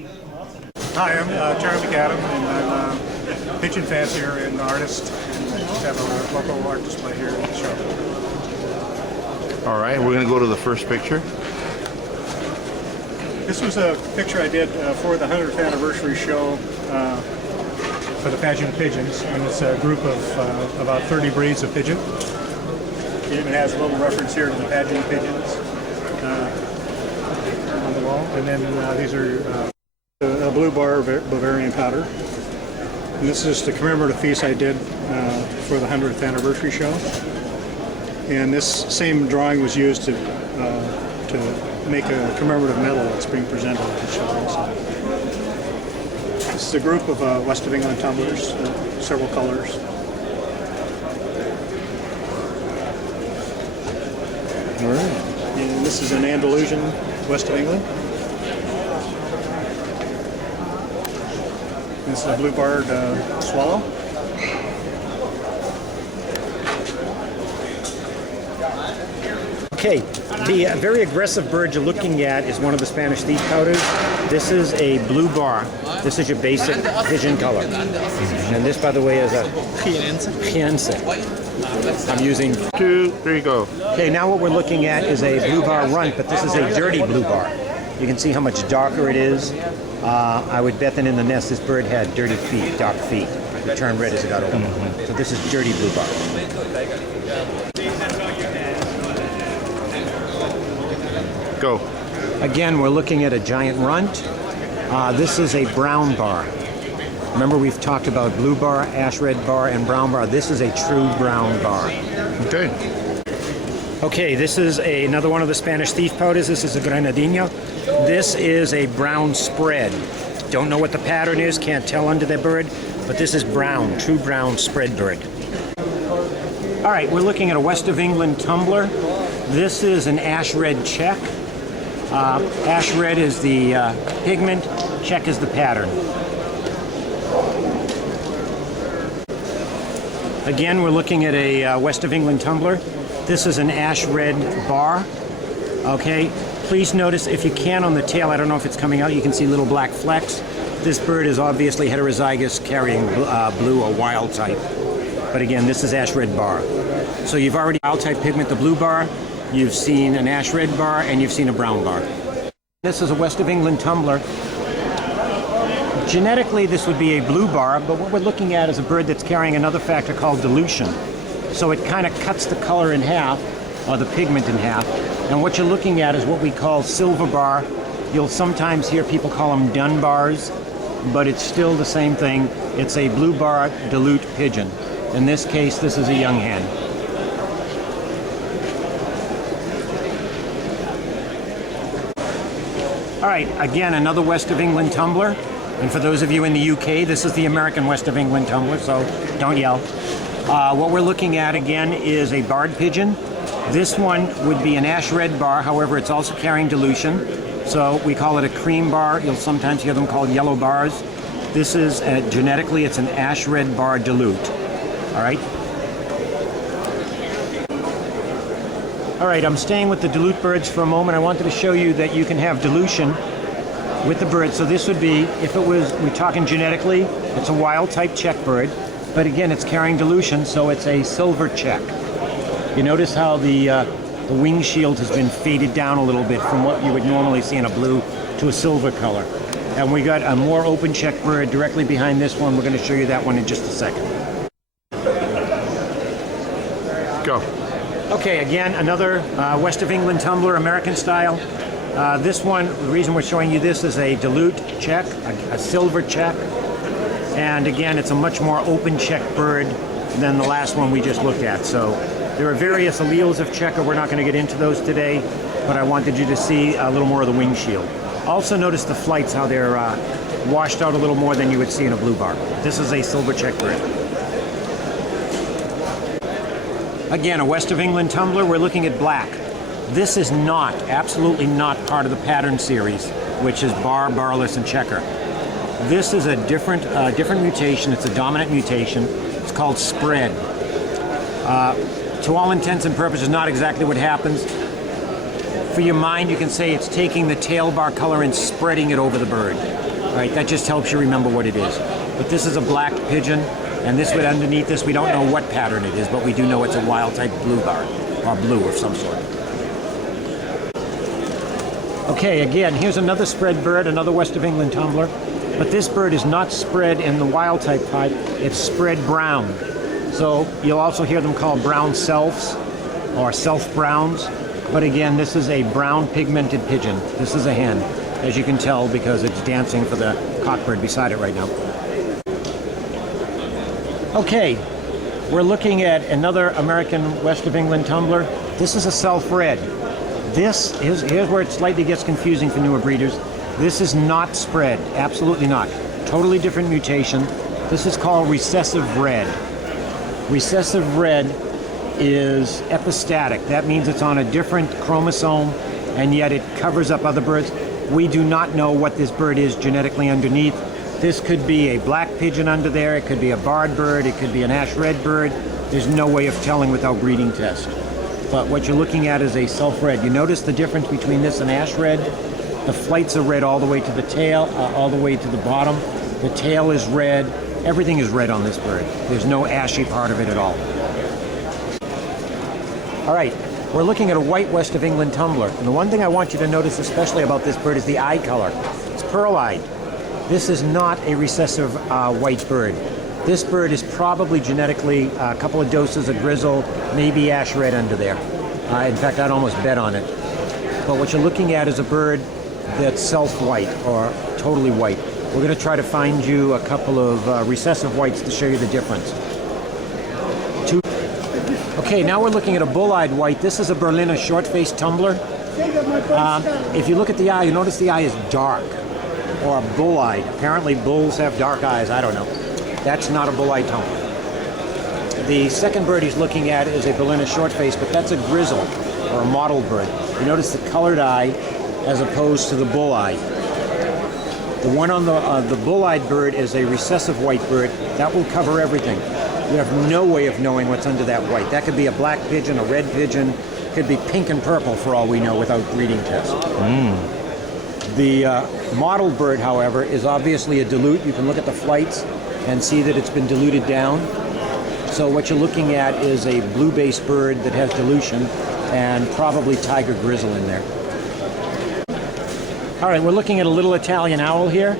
Hi, I'm Charlie McAdam, and I'm a pigeon fancier and artist, and I just have a local art display here at the show. All right, we're going to go to the first picture. This was a picture I did for the 100th anniversary show for the pageant of pigeons, and it's a group of about 30 breeds of pigeon. It even has a little reference here to the pageant of pigeons on the wall, and then these are a blue bar Bavarian powder. And this is the commemorative piece I did for the 100th anniversary show. And this same drawing was used to make a commemorative medal that's being presented at the show also. This is a group of West of England tumblers, several colors. All right. And this is an Andalusian, West of England. This is a blue-barred swallow. Okay, the very aggressive bird you're looking at is one of the Spanish thief powders. This is a blue bar. This is your basic pigeon color. And this, by the way, is a pigeons. I'm using 2, 3, go. Okay, now what we're looking at is a blue bar runt, but this is a dirty blue bar. You can see how much darker it is. I would bet that in the nest this bird had dirty feet, dark feet. It turned red as it got older. So this is dirty blue bar. Go. Again, we're looking at a giant runt. This is a brown bar. Remember, we've talked about blue bar, ash red bar, and brown bar. This is a true brown bar. Okay. Okay, this is another one of the Spanish thief powders. This is a granadino. This is a brown spread. Don't know what the pattern is, can't tell under the bird, but this is brown, true brown spread bird. All right, we're looking at a West of England tumbler. This is an ash red check. Ash red is the pigment, check is the pattern. Again, we're looking at a West of England tumbler. This is an ash red bar. Okay, please notice if you can on the tail, I don't know if it's coming out, you can see little black flecks. This bird is obviously heterozygous, carrying blue or wild type. But again, this is ash red bar. So you've already wild type pigment, the blue bar, you've seen an ash red bar, and you've seen a brown bar. This is a West of England tumbler. Genetically, this would be a blue bar, but what we're looking at is a bird that's carrying another factor called dilution. So it kind of cuts the color in half, or the pigment in half. And what you're looking at is what we call silver bar. You'll sometimes hear people call them dun bars, but it's still the same thing. It's a blue bar dilute pigeon. In this case, this is a young hen. All right, again, another West of England tumbler. And for those of you in the UK, this is the American West of England tumbler, so don't yell. What we're looking at, again, is a barred pigeon. This one would be an ash red bar, however, it's also carrying dilution. So we call it a cream bar. You'll sometimes hear them called yellow bars. This is, genetically, it's an ash red bar dilute. All right? All right, I'm staying with the dilute birds for a moment. I wanted to show you that you can have dilution with the bird. So this would be, if it was, we're talking genetically, it's a wild type check bird, but again, it's carrying dilution, so it's a silver check. You notice how the wing shield has been faded down a little bit from what you would normally see in a blue to a silver color. And we got a more open check bird directly behind this one. We're going to show you that one in just a second. Go. Okay, again, another West of England tumbler, American style. This one, the reason we're showing you this is a dilute check, a silver check. And again, it's a much more open check bird than the last one we just looked at. So there are various alleles of checker. We're not going to get into those today, but I wanted you to see a little more of the wing shield. Also notice the flights, how they're washed out a little more than you would see in a blue bar. This is a silver check bird. Again, a West of England tumbler, we're looking at black. This is not, absolutely not part of the pattern series, which is bar, barless, and checker. This is a different mutation. It's a dominant mutation. It's called spread. To all intents and purposes, not exactly what happens. For your mind, you can say it's taking the tail bar color and spreading it over the bird. All right, that just helps you remember what it is. But this is a black pigeon, and this would underneath this, we don't know what pattern it is, but we do know it's a wild type blue bar, or blue of some sort. Okay, again, here's another spread bird, another West of England tumbler. But this bird is not spread in the wild type type, it's spread brown. So you'll also hear them called brown selfs or self browns. But again, this is a brown pigmented pigeon. This is a hen, as you can tell because it's dancing for the cockbird beside it right now. Okay, we're looking at another American West of England tumbler. This is a self-red. Here's where it slightly gets confusing for newer breeders. This is not spread, absolutely not. Totally different mutation. This is called recessive red. Recessive red is epistatic. That means it's on a different chromosome and yet it covers up other birds. We do not know what this bird is genetically underneath. This could be a black pigeon under there, it could be a barred bird, it could be an ash red bird. There's no way of telling without breeding test. But what you're looking at is a self-red. You notice the difference between this and ash red? The flights are red all the way to the tail, all the way to the bottom. The tail is red. Everything is red on this bird. There's no ashy part of it at all. All right, we're looking at a white West of England tumbler. And the one thing I want you to notice especially about this bird is the eye color. It's pearl-eyed. This is not a recessive white bird. This bird is probably genetically a couple of doses of Grizzle, maybe ash red under there. In fact, I'd almost bet on it. But what you're looking at is a bird that's self-white or totally white. We're going to try to find you a couple of recessive whites to show you the difference. Okay, now we're looking at a bull-eyed white. This is a Berliner short-faced tumbler. If you look at the eye, you notice the eye is dark or bull-eyed. Apparently bulls have dark eyes, I don't know. That's not a bull-eyed tumbler. The second bird he's looking at is a Berliner short-faced, but that's a Grizzle or a mottled bird. You notice the colored eye as opposed to the bull-eye. The one on the bull-eyed bird is a recessive white bird. That will cover everything. You have no way of knowing what's under that white. That could be a black pigeon, a red pigeon, could be pink and purple for all we know without breeding test. The mottled bird, however, is obviously a dilute. You can look at the flights and see that it's been diluted down. So what you're looking at is a blue-based bird that has dilution and probably tiger grizzle in there. All right, we're looking at a little Italian owl here.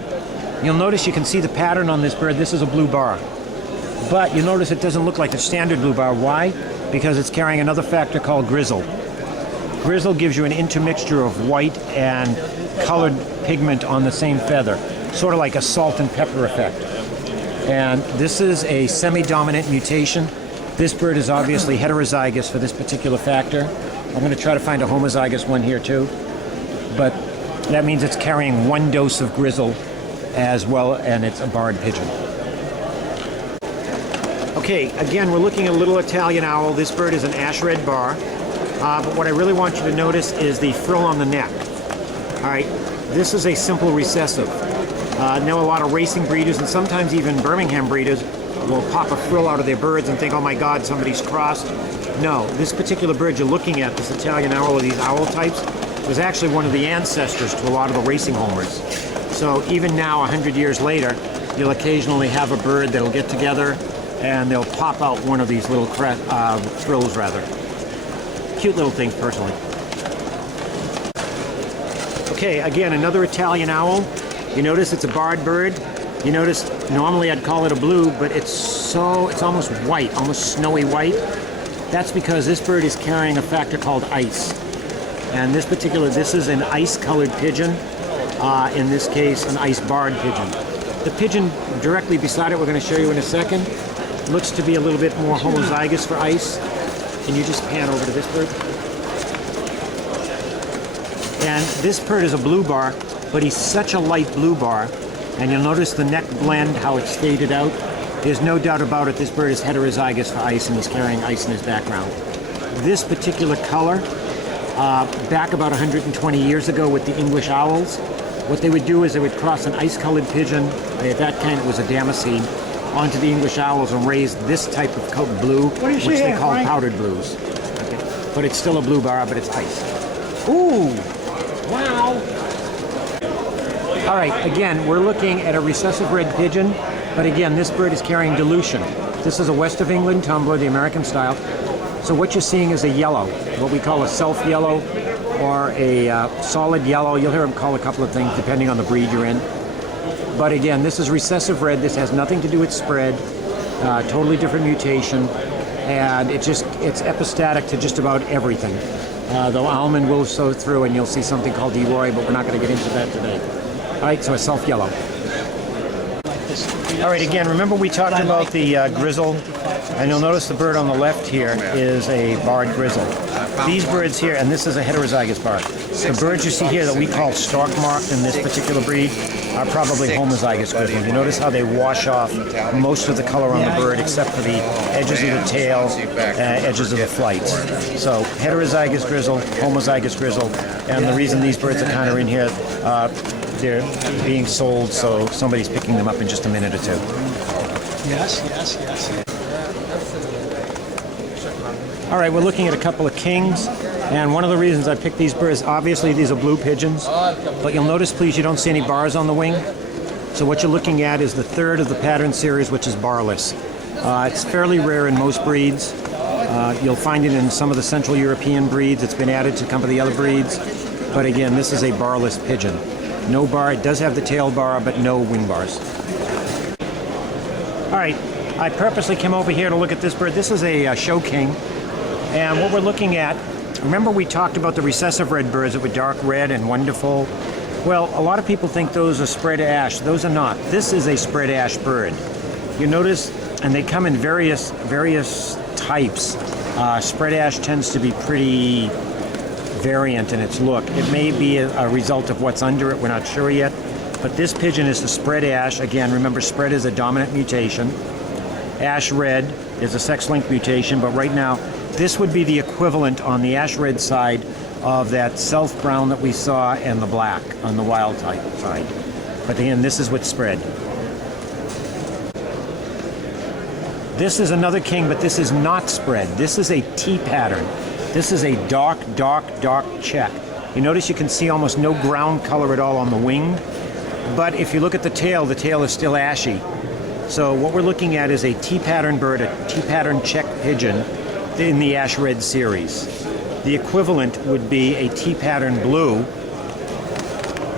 You'll notice you can see the pattern on this bird. This is a blue bar. But you notice it doesn't look like a standard blue bar. Why? Because it's carrying another factor called Grizzle. Grizzle gives you an intermixture of white and colored pigment on the same feather, sort of like a salt and pepper effect. And this is a semi-dominant mutation. This bird is obviously heterozygous for this particular factor. I'm going to try to find a homozygous one here too. But that means it's carrying one dose of Grizzle as well, and it's a barred pigeon. Okay, again, we're looking at a little Italian owl. This bird is an ash red bar. But what I really want you to notice is the frill on the neck. All right, this is a simple recessive. Now a lot of racing breeders and sometimes even Birmingham breeders will pop a frill out of their birds and think, oh my God, somebody's crossed. No, this particular bird you're looking at, this Italian owl or these owl types, was actually one of the ancestors to a lot of the racing homers. So even now, 100 years later, you'll occasionally have a bird that'll get together and they'll pop out one of these little frills, rather. Cute little things, personally. Okay, again, another Italian owl. You notice it's a barred bird. You notice normally I'd call it a blue, but it's almost white, almost snowy white. That's because this bird is carrying a factor called ice. And this is an ice-colored pigeon. In this case, an ice-barred pigeon. The pigeon directly beside it, we're going to show you in a second, looks to be a little bit more homozygous for ice. Can you just pan over to this bird? And this bird is a blue bar, but he's such a light blue bar. And you'll notice the neck blend, how it's faded out. There's no doubt about it, this bird is heterozygous for ice and he's carrying ice in his background. This particular color, back about 120 years ago with the English owls, what they would do is they would cross an ice-colored pigeon, at that time it was a Damascene, onto the English owls and raise this type of blue, which they call powdered blues. Okay. But it's still a blue bar, but it's ice. Ooh! Wow! All right, again, we're looking at a recessive red pigeon, but again, this bird is carrying dilution. This is a West of England tumbler, the American style. So what you're seeing is a yellow, what we call a self-yellow or a solid yellow. You'll hear them call a couple of things depending on the breed you're in. But again, this is recessive red. This has nothing to do with spread, totally different mutation, and it's epistatic to just about everything. Though Almond will show through and you'll see something called D-Roy, but we're not going to get into that today. All right, so a self-yellow. All right, again, remember we talked about the Grizzle, and you'll notice the bird on the left here is a barred Grizzle. These birds here, and this is a heterozygous barred. The birds you see here that we call stalk-marked in this particular breed are probably homozygous Grizzles. You notice how they wash off most of the color on the bird except for the edges of the tail, edges of the flights. So heterozygous Grizzle, homozygous Grizzle, and the reason these birds are kind of in here, they're being sold, so somebody's picking them up in just a minute or two. Yes. All right, we're looking at a couple of kings, and one of the reasons I picked these birds, obviously these are blue pigeons, but you'll notice, please, you don't see any bars on the wing. So what you're looking at is the third of the pattern series, which is barless. It's fairly rare in most breeds. You'll find it in some of the Central European breeds. It's been added to a couple of the other breeds, but again, this is a barless pigeon. No bar. It does have the tail bar, but no wing bars. All right, I purposely came over here to look at this bird. This is a show king, and what we're looking at, remember we talked about the recessive red birds that were dark red and wonderful? Well, a lot of people think those are spread ash. Those are not. This is a spread ash bird. You notice, and they come in various types. Spread ash tends to be pretty variant in its look. It may be a result of what's under it, we're not sure yet, but this pigeon is the spread ash. Again, remember, spread is a dominant mutation. Ash red is a sex-linked mutation, but right now this would be the equivalent on the ash red side of that self brown that we saw and the black on the wild type side. But again, this is what's spread. This is another king, but this is not spread. This is a T pattern. This is a dark check. You notice you can see almost no ground color at all on the wing, but if you look at the tail is still ashy. So what we're looking at is a T-pattern bird, a T-pattern check pigeon in the ash red series. The equivalent would be a T-pattern blue,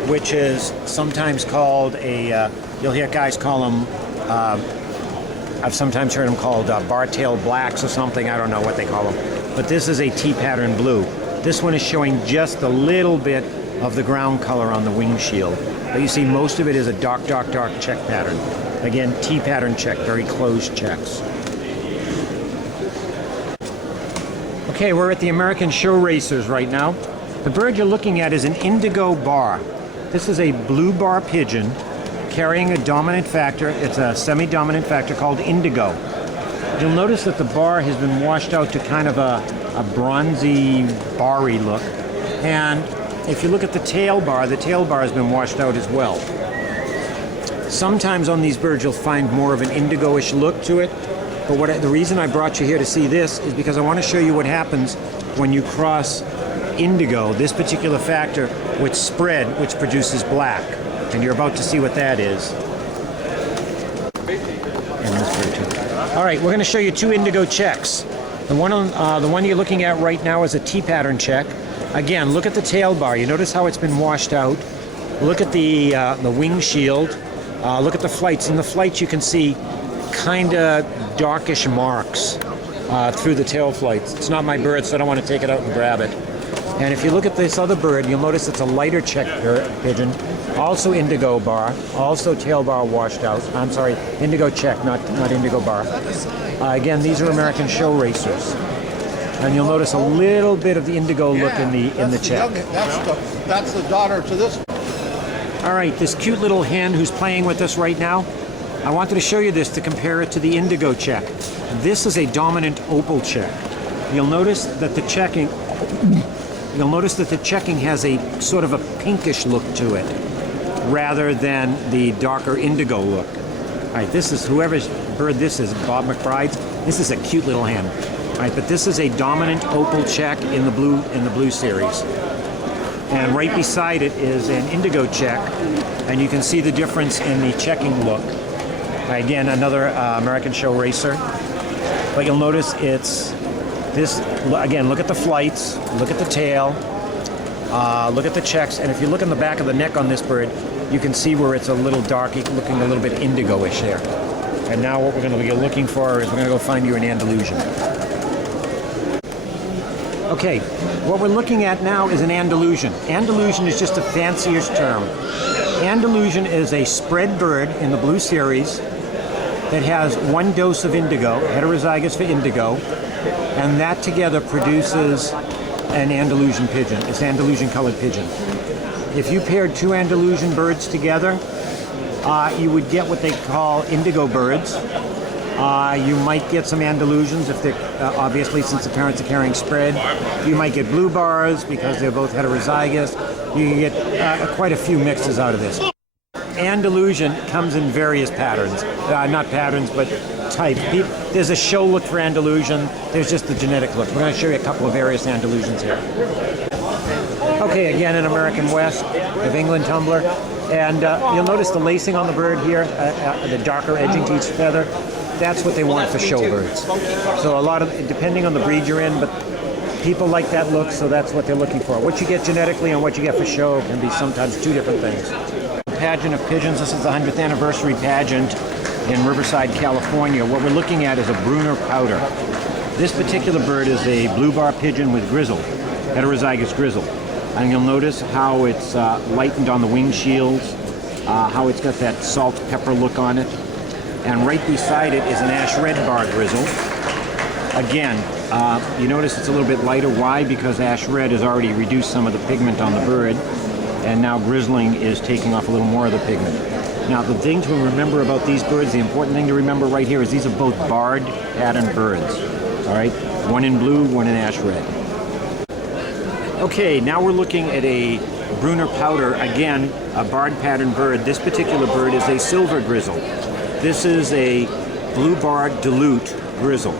which is sometimes called a, you'll hear guys call them, I've sometimes heard them called bar-tailed blacks or something, I don't know what they call them. But this is a T-pattern blue. This one is showing just a little bit of the ground color on the wing shield. But you see most of it is a dark check pattern. Again, T-pattern check, very closed checks. Okay, we're at the American show racers right now. The bird you're looking at is an indigo bar. This is a blue bar pigeon carrying a dominant factor. It's a semi-dominant factor called indigo. You'll notice that the bar has been washed out to kind of a bronzy, barry look. And if you look at the tail bar has been washed out as well. Sometimes on these birds you'll find more of an indigo-ish look to it. But the reason I brought you here to see this is because I want to show you what happens when you cross indigo, this particular factor, with spread, which produces black. And you're about to see what that is. And this bird too. All right, we're going to show you two indigo checks. The one you're looking at right now is a T-pattern check. Again, look at the tail bar. You notice how it's been washed out. Look at the wing shield. Look at the flights. In the flights, you can see kind of darkish marks through the tail flights. It's not my bird, so I don't want to take it out and grab it. And if you look at this other bird, you'll notice it's a lighter check pigeon, also indigo bar, also tail bar washed out. I'm sorry, indigo check, not indigo bar. Again, these are American show racers. And you'll notice a little bit of the indigo look in the check. That's the daughter to this. All right, this cute little hen who's playing with us right now, I wanted to show you this to compare it to the indigo check. This is a dominant opal check. You'll notice that the checking has a sort of a pinkish look to it rather than the darker indigo look. All right, this is whoever's bird this is, Bob McBride's. This is a cute little hen. All right, but this is a dominant opal check in the blue series. And right beside it is an indigo check, and you can see the difference in the checking look. Again, another American show racer. But you'll notice it's this, again, look at the flights, look at the tail, look at the checks, and if you look in the back of the neck on this bird, you can see where it's a little dark, looking a little bit indigo-ish there. And now what we're going to be looking for is we're going to go find you an Andalusian. Okay, what we're looking at now is an Andalusian. Andalusian is just a fancier term. Andalusian is a spread bird in the blue series that has one dose of indigo, heterozygous for indigo, and that together produces an Andalusian pigeon. It's an Andalusian colored pigeon. If you paired two Andalusian birds together, you would get what they call indigo birds. You might get some Andalusians if they're, obviously, since the parents are carrying spread. You might get blue bars because they're both heterozygous. You can get quite a few mixes out of this. Andalusian comes in various patterns. Not patterns, but type. There's a show look for Andalusian. There's just the genetic look. We're going to show you a couple of various Andalusians here. Okay, again, an American West of England tumbler. And you'll notice the lacing on the bird here, the darker edging to each feather. That's what they want for show birds. So a lot of, depending on the breed you're in, but people like that look, so that's what they're looking for. What you get genetically and what you get for show can be sometimes two different things. Pageant of pigeons. This is the 100th anniversary pageant in Riverside, California. What we're looking at is a Bruner powder. This particular bird is a blue bar pigeon with Grizzle, heterozygous Grizzle. And you'll notice how it's lightened on the wing shields, how it's got that salt pepper look on it. And right beside it is an ash red bar Grizzle. Again, you notice it's a little bit lighter. Why? Because ash red has already reduced some of the pigment on the bird, and now grizzling is taking off a little more of the pigment. Now, the thing to remember about these birds, the important thing to remember right here is these are both barred pattern birds. All right, one in blue, one in ash red. Okay, now we're looking at a Bruner powder, again, a barred pattern bird. This particular bird is a silver Grizzle. This is a blue barred dilute Grizzle.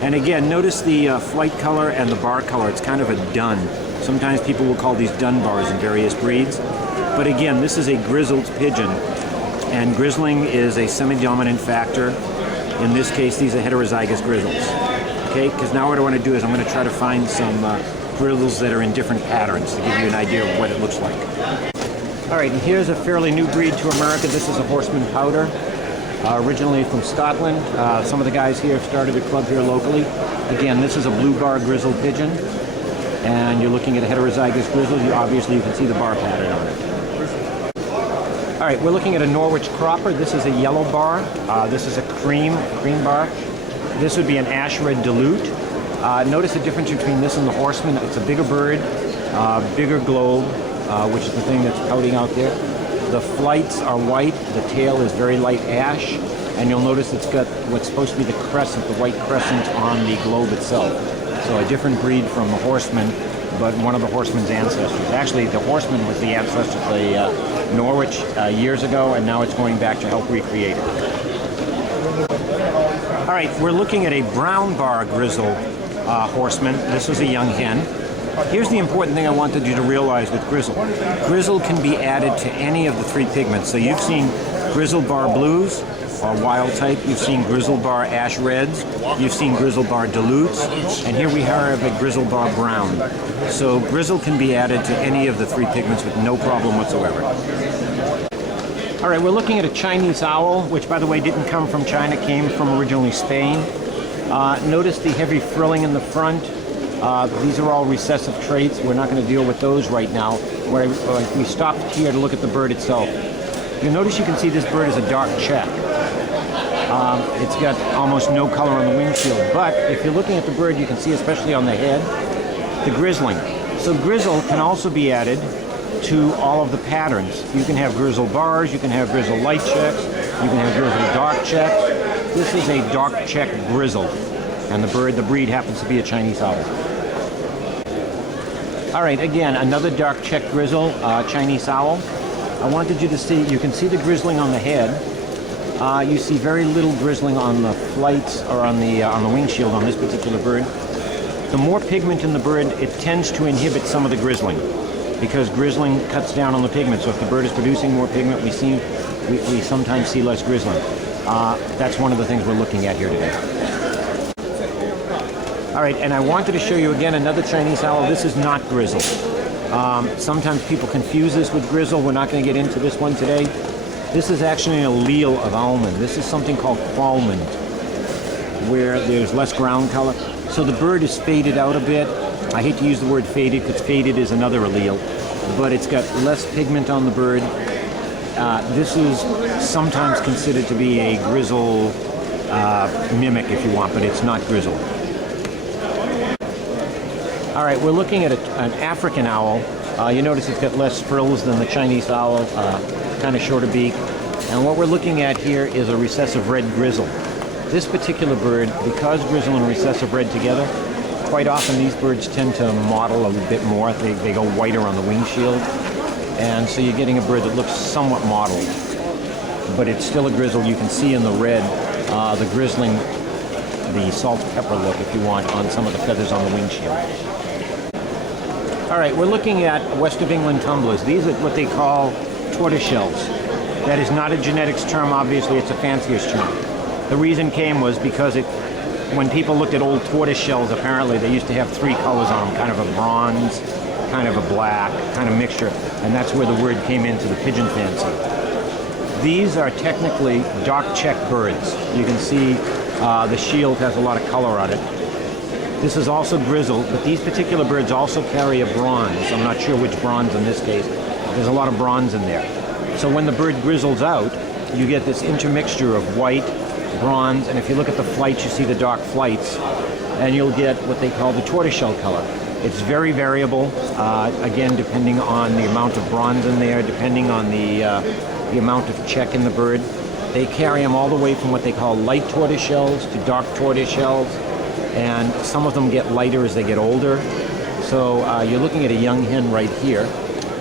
And again, notice the flight color and the bar color. It's kind of a dun. Sometimes people will call these dun bars in various breeds. But again, this is a grizzled pigeon. And grizzling is a semi-dominant factor. In this case, these are heterozygous grizzles. Okay, because now what I want to do is I'm going to try to find some grizzles that are in different patterns to give you an idea of what it looks like. All right, and here's a fairly new breed to America. This is a Horseman powder, originally from Scotland. Some of the guys here started a club here locally. Again, this is a blue bar grizzle pigeon, and you're looking at a heterozygous grizzle. Obviously, you can see the bar pattern on it. All right, we're looking at a Norwich cropper. This is a yellow bar. This is a cream bar. This would be an ash red dilute. Notice the difference between this and the Horseman. It's a bigger bird, bigger globe, which is the thing that's pouting out there. The flights are white. The tail is very light ash. And you'll notice it's got what's supposed to be the crescent, the white crescent on the globe itself. So a different breed from the Horseman, but one of the Horseman's ancestors. Actually, the Horseman was the ancestor of the Norwich years ago, and now it's going back to help recreate it. All right, we're looking at a brown bar Grizzle Horseman. This was a young hen. Here's the important thing I wanted you to realize with Grizzle. Grizzle can be added to any of the three pigments. So you've seen Grizzle bar blues, or wild type. You've seen Grizzle bar ash reds. You've seen Grizzle bar dilutes. And here we have a Grizzle bar brown. So Grizzle can be added to any of the three pigments with no problem whatsoever. All right, we're looking at a Chinese owl, which, by the way, didn't come from China, came from originally Spain. Notice the heavy frilling in the front. These are all recessive traits. We're not going to deal with those right now. We stopped here to look at the bird itself. You'll notice you can see this bird is a dark check. It's got almost no color on the windshield, but if you're looking at the bird, you can see, especially on the head, the grizzling. So Grizzle can also be added to all of the patterns. You can have Grizzle bars, you can have Grizzle light checks, you can have Grizzle dark checks. This is a dark check Grizzle, and the breed happens to be a Chinese owl. All right, again, another dark check Grizzle, Chinese owl. I wanted you to see, you can see the grizzling on the head. You see very little grizzling on the flights or on the windshield on this particular bird. The more pigment in the bird, it tends to inhibit some of the grizzling. because grizzling cuts down on the pigment. So if the bird is producing more pigment, we sometimes see less grizzling. That's one of the things we're looking at here today. All right, and I wanted to show you again another Chinese owl. This is not Grizzle. Sometimes people confuse this with Grizzle. We're not going to get into this one today. This is actually an allele of Almond. This is something called Almond, where there's less ground color. So the bird is faded out a bit. I hate to use the word faded because faded is another allele, but it's got less pigment on the bird. This is sometimes considered to be a Grizzle mimic if you want, but it's not Grizzle. All right, we're looking at an African owl. You notice it's got less frills than the Chinese owl, kind of shorter beak. And what we're looking at here is a recessive red grizzle. This particular bird, because grizzle and recessive red together, quite often these birds tend to mottle a little bit more. They go whiter on the windshield. And so you're getting a bird that looks somewhat mottled. But it's still a grizzle. You can see in the red the grizzling, the salt pepper look, if you want, on some of the feathers on the windshield. All right, we're looking at West of England tumblers. These are what they call tortoiseshells. That is not a genetics term, obviously, it's a fanciest term. The reason was because when people looked at old tortoiseshells, apparently they used to have three colors on them, kind of a bronze, kind of a black, kind of mixture, and that's where the word came into the pigeon fancy. These are technically dark check birds. You can see the shield has a lot of color on it. This is also Grizzle, but these particular birds also carry a bronze. I'm not sure which bronze in this case. There's a lot of bronze in there. So when the bird grizzles out, you get this intermixture of white, bronze, and if you look at the flights, you see the dark flights, and you'll get what they call the tortoiseshell color. It's very variable, again, depending on the amount of bronze in there, depending on the amount of check in the bird. They carry them all the way from what they call light tortoiseshells to dark tortoiseshells, and some of them get lighter as they get older. So you're looking at a young hen right here.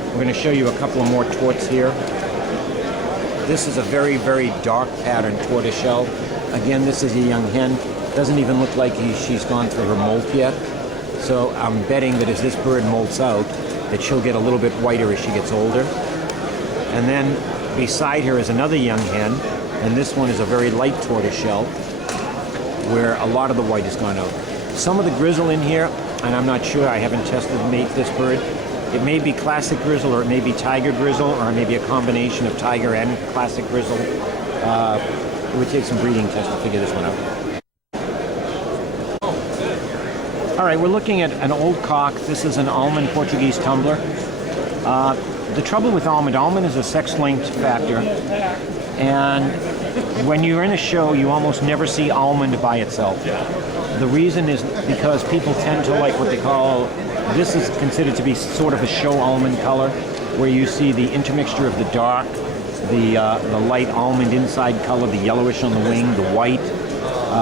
We're going to show you a couple of more torts here. This is a very, very dark pattern tortoiseshell. Again, this is a young hen. Doesn't even look like she's gone through her molt yet. So I'm betting that as this bird molts out, that she'll get a little bit whiter as she gets older. And then beside her is another young hen, and this one is a very light tortoiseshell, where a lot of the white has gone out. Some of the grizzle in here, and I'm not sure, I haven't tested this bird. It may be classic grizzle, or it may be tiger grizzle, or it may be a combination of tiger and classic grizzle. It would take some breeding tests to figure this one out. All right, we're looking at an old cock. This is an Almond Portuguese tumbler. The trouble with Almond is a sex-linked factor, and when you're in a show, you almost never see Almond by itself. The reason is because people tend to like what they call, this is considered to be sort of a show almond color, where you see the intermixture of the dark, the light almond inside color, the yellowish on the wing, the white.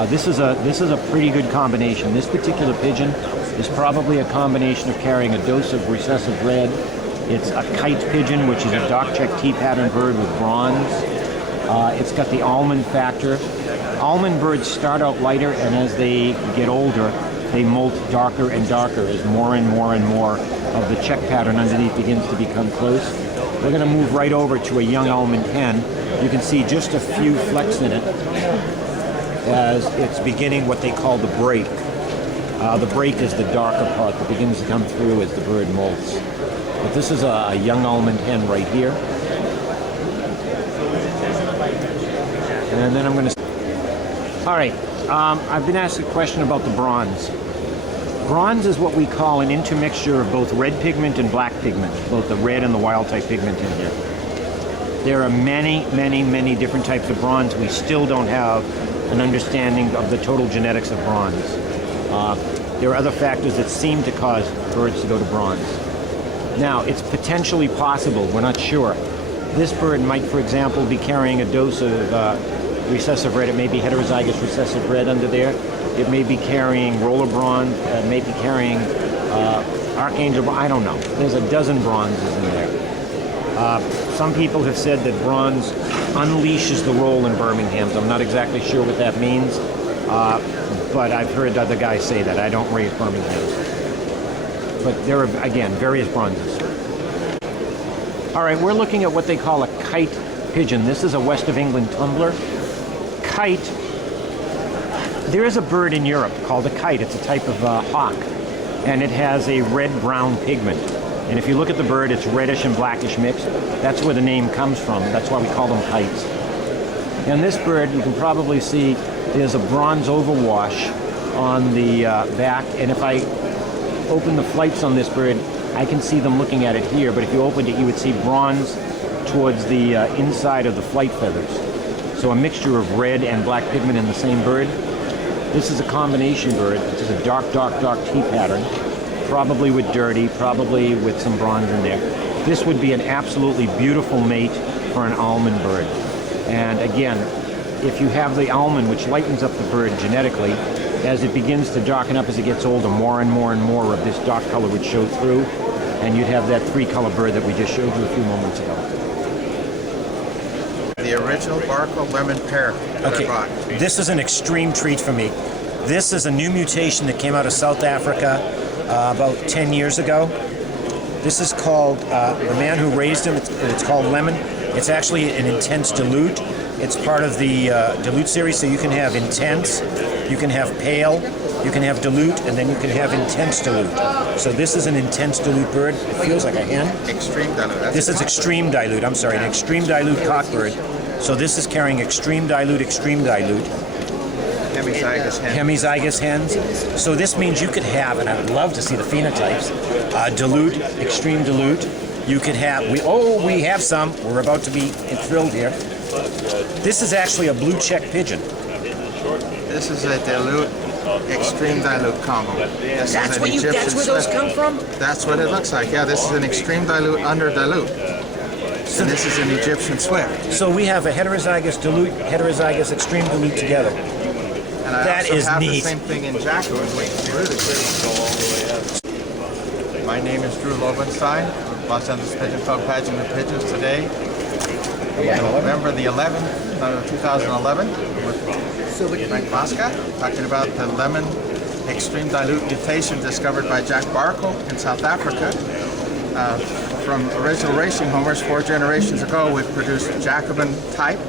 This is a pretty good combination. This particular pigeon is probably a combination of carrying a dose of recessive red. It's a kite pigeon, which is a dark check T-pattern bird with bronze. It's got the almond factor. Almond birds start out lighter, and as they get older, they molt darker and darker as more and more and more of the check pattern underneath begins to become close. We're going to move right over to a young almond hen. You can see just a few flecks in it as it's beginning what they call the break. The break is the darker part that begins to come through as the bird molts. But this is a young almond hen right here. And then I'm going to... All right, I've been asked a question about the bronze. Bronze is what we call an intermixture of both red pigment and black pigment, both the red and the wild type pigment in here. There are many, many, many different types of bronze. We still don't have an understanding of the total genetics of bronze. There are other factors that seem to cause birds to go to bronze. Now, it's potentially possible, we're not sure. This bird might, for example, be carrying a dose of recessive red. It may be heterozygous recessive red under there. It may be carrying roller bronze. It may be carrying archangel bronze. I don't know. There's a dozen bronzes in there. Some people have said that bronze unleashes the roll in Birmingham's. I'm not exactly sure what that means, but I've heard other guys say that. I don't raise Birmingham's. But there are, again, various bronzes. All right, we're looking at what they call a kite pigeon. This is a West of England tumbler. Kite, there is a bird in Europe called a kite. It's a type of hawk, and it has a red-brown pigment. And if you look at the bird, it's reddish and blackish mixed. That's where the name comes from. That's why we call them kites. And this bird, you can probably see there's a bronze overwash on the back, and if I open the flights on this bird, I can see them looking at it here, but if you opened it, you would see bronze towards the inside of the flight feathers. So a mixture of red and black pigment in the same bird. This is a combination bird. It's a dark, dark, dark T pattern, probably with dirty, probably with some bronze in there. This would be an absolutely beautiful mate for an almond bird. And again, if you have the almond, which lightens up the bird genetically, as it begins to darken up as it gets older, more and more and more of this dark color would show through, and you'd have that three-color bird that we just showed you a few moments ago. The original Barco lemon pear that I bought. This is an extreme treat for me. This is a new mutation that came out of South Africa about 10 years ago. This is called, the man who raised him, it's called Lemon. It's actually an intense dilute. It's part of the dilute series, so you can have intense, you can have pale, you can have dilute, and then you can have intense dilute. So this is an intense dilute bird. It feels like a hen. Extreme dilute. This is extreme dilute, I'm sorry, an extreme dilute cockbird. So this is carrying extreme dilute, Hemizygous hen. hemizygous hens. So this means you could have, and I would love to see the phenotypes, dilute, extreme dilute. You could have, we have some. We're about to be thrilled here. This is actually a blue check pigeon. This is a dilute, extreme dilute combo. This That's is an where those come from? That's what it looks like. Yeah, this is an extreme dilute under dilute. And this is an Egyptian swift. So we have a heterozygous dilute, heterozygous extreme dilute together. And I That also is have neat. the same thing in Jacobin. My name is Drew Lobenstein, Los Angeles Pigeon Club Pageant of Pigeons today. November the 11th, 2011, with Frank Mosca, talking about the lemon extreme dilute mutation discovered by Jack Barco in South Africa. From original racing homers 4 generations ago, we produced Jacobin type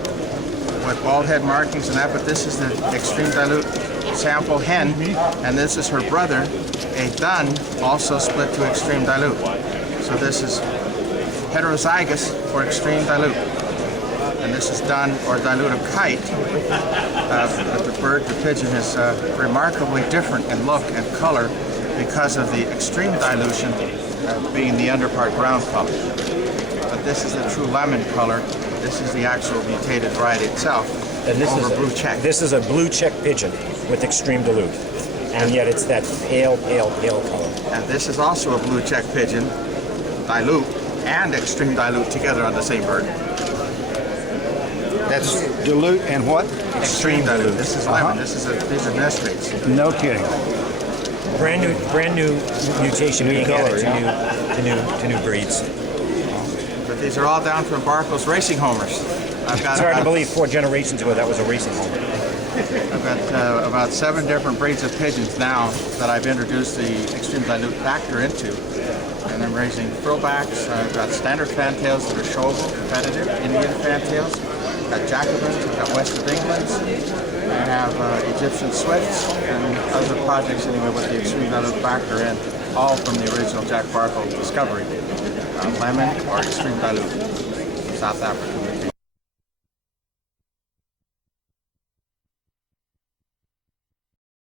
with bald head markings and that, but this is the extreme dilute sample hen, and this is her brother, a dun, also split to extreme dilute. So this is heterozygous for extreme dilute. And this is dun or dilutive kite. But the bird, the pigeon, is remarkably different in look and color because of the extreme dilution being the underpart ground color. But this is the true lemon color. This is the actual mutated variety itself. And this over is blue check. This is a blue check pigeon with extreme dilute. And yet it's that pale, pale, pale color. And this is also a blue check pigeon, dilute and extreme dilute together on the same bird. That's dilute and what? Extreme dilute. This is lemon. These are nest mates. No kidding. Brand new mutation being added to new breeds. But these are all down from Barco's racing homers. I've got It's hard to believe 4 generations ago that was a racing homer. I've got about 7 different breeds of pigeons now that I've introduced the extreme dilute factor into. And I'm raising frillbacks. I've got standard fantails that are showable, competitive, Indian fantails. I've got Jacobins, I've got West of Englands. I have Egyptian swifts and other projects anyway with the extreme dilute factor in, all from the original Jack Barco discovery. Lemon or extreme dilute, South African.